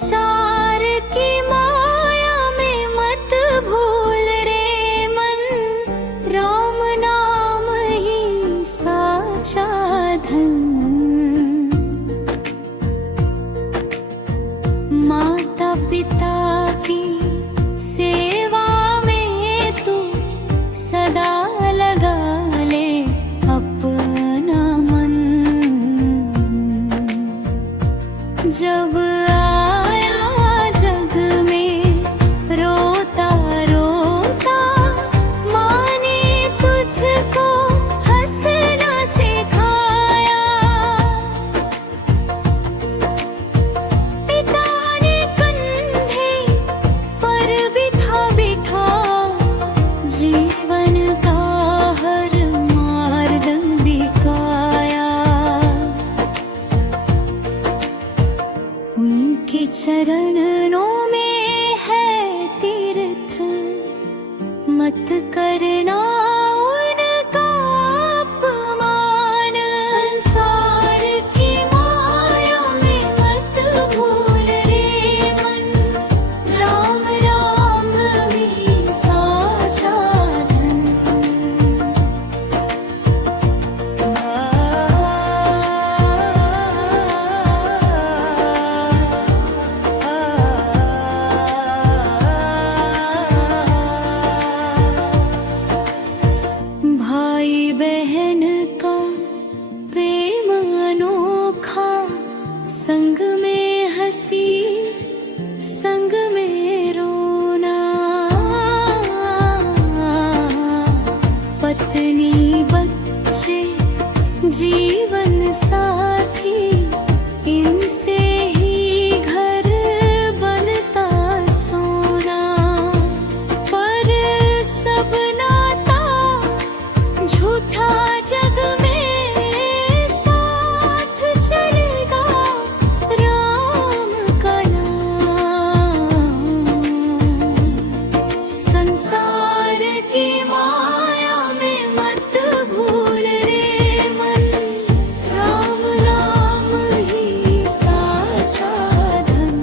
संसार की माया में मत भूल रे मन, राम नाम ही साचा धन। माता पिता की सेवा में तू सदा लगा ले अपना मन। जब आया जग में रोता रोता, माँ ने तुझको हंसना सिखाया। पिता ने कंधे पर बिठा बिठा जीवन का हर मार्ग दिखाया। उनके चरणों में है तीर्थ, मत करना उनका अपमान। संसार की माया में मत भूल रे मन, राम राम ही साचा धन। भाई बहन का प्रेम अनोखा, संग में हंसी संग में रोना। पत्नी बच्चे जीवन साथी, इनसे ही घर बनता सोना। पर सब नाता झूठा जग में साथ चलेगा राम का नाम। संसार की माया में मत भूल रे मन, राम राम ही साचा धन।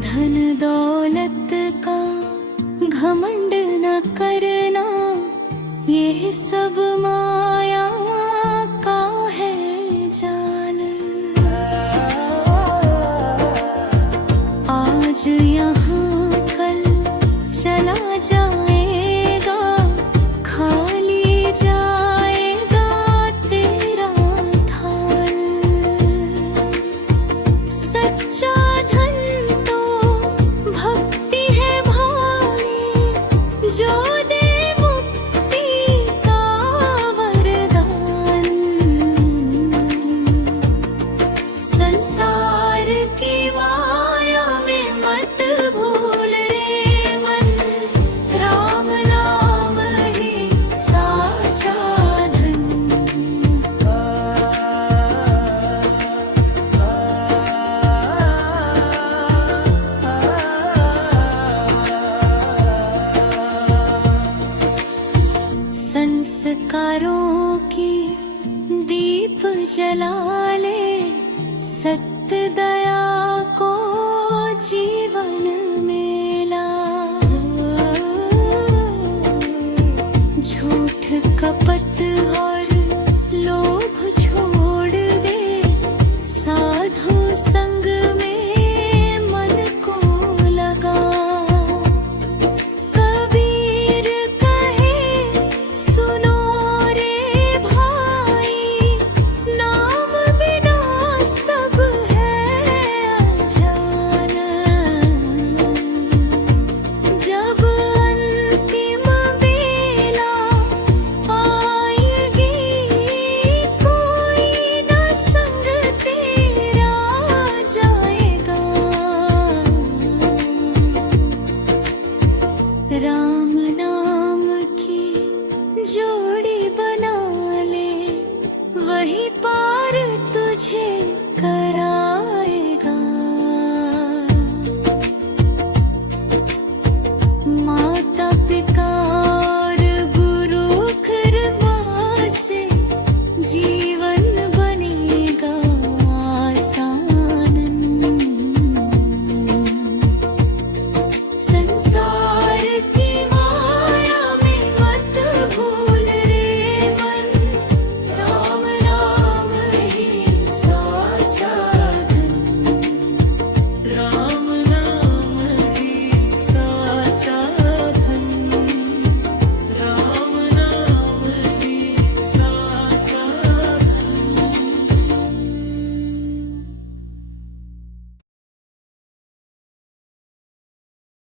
धन दौलत का घमंड न करना, ये सब माया का है जाल। आज यहाँ कल चला जाएगा, खाली जाएगा तेरा थाल। सच्चा धन तो भक्ति है भाई, जो दे मुक्ति का वरदान। संसार की माया में मत भूल रे मन, राम नाम ही साचा धन। संस्कारों की दीप जला ले, सत्य दया को जीवन में ला। झूठ कपट और